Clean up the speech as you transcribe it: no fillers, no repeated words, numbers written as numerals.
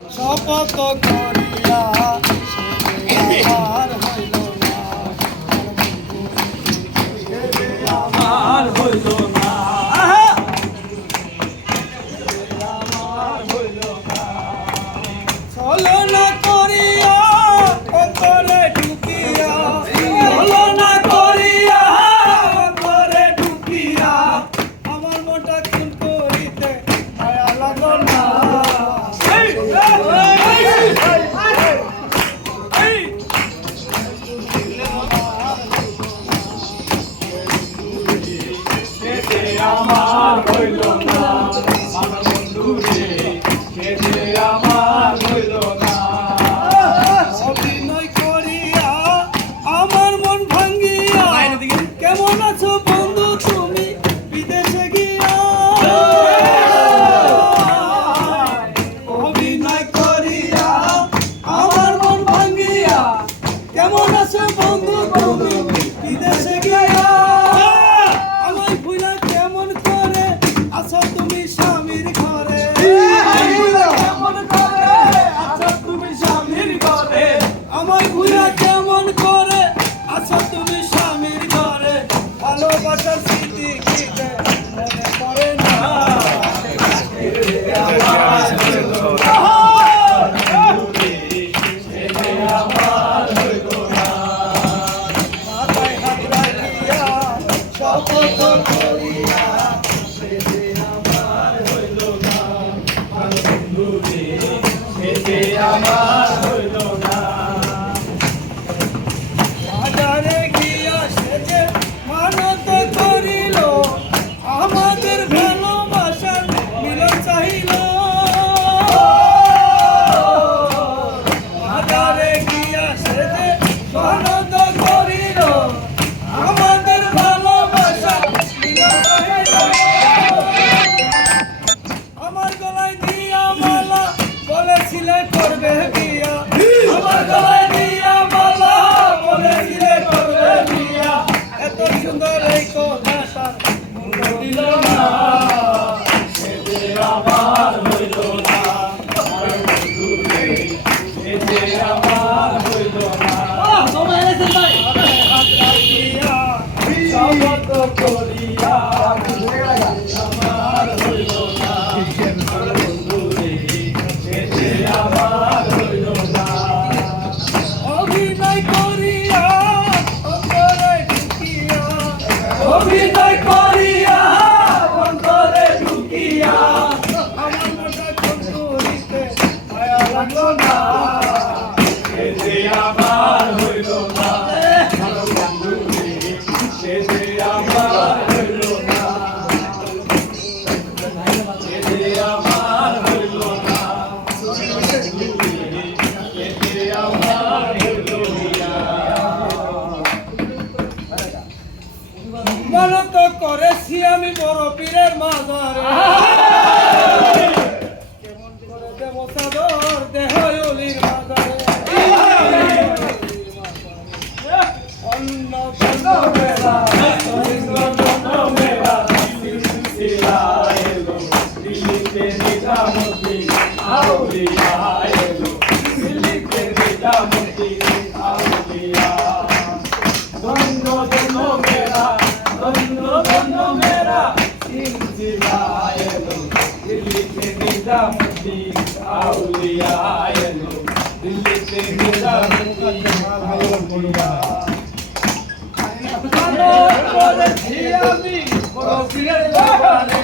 শপথ করিয়া আমার হইল না, আমার হইল না, আমার হইল না। ছলনা করিয়া অন্তরে ঢুকিয়া, ছলনা করিয়া অন্তরে ঢুকিয়া আমার মনটা খুন করিতে মায়া লাগল না। আমার হইল না, আমার বন্ধু রে, কেটে আমার হইল না। অভিনয় করিয়া আমার মন ভাঙ্গিয়া, কেমন আছো বন্ধু তুমি বিদেশে গিয়া। অভিনয় করিয়া আমার মন ভাঙ্গিয়া, কেমন আছো বন্ধু তুমি বিদেশে গিয়া। আমায় ভুলা কেমন করে আছো তুমি স্বামীর ঘরে। কেমন করে আছো তুমি স্বামীর ঘরে, আমায় ভুলা কেমন করে আছো তুমি স্বামীর ঘরে। ভালোবাসার স্মৃতি কিতে মনে পড়ে না। মাথায় হাত রাখিয়া শপথ করিয়া কেটে আমার হইল না। বাজারে গিয়া সেজে মানত করিল, আমাদের ভালোবাসার মিলন চাহিল। বাজারে গিয়া সেজে মানত করিল, আমাদের ভালোবাসার মিলন চাহিল। আমার গলায় দিয়া মালা বলেছিলে করবে বিয়া, আমার গলায় দিয়া মালা বলেছিলে করবে বিয়া। এত সুন্দর এই কথাটা মূল্য দিল না। কেটে আমার হইল না, আমার বন্ধু রে, কেটে আমার হইল না। মাথায় হাত রাখিয়া শপথ করিয়া আমার হইল না, আমার বন্ধু রে, কেটে আমার হইল না। অভিনয় করিয়া অন্তরে ঢুকিয়া, অভিনয় করিয়া অন্তরে ঢুকিয়া আমার মনটা খুন করিতে মায়া লাগলো না। কেটে আমার হইল না, আমার বন্ধু রে, কেটে আমার হইল না, কেটে আমার হইল না, কেটে আমার হইল না। মানত করেছি আমি বড় পীরের মাজারে, কেমন করে দেব চাদর দেহ অলির মাজারে। অন্য বন্ধ মেলা আমি বড় পীরের বাবারে।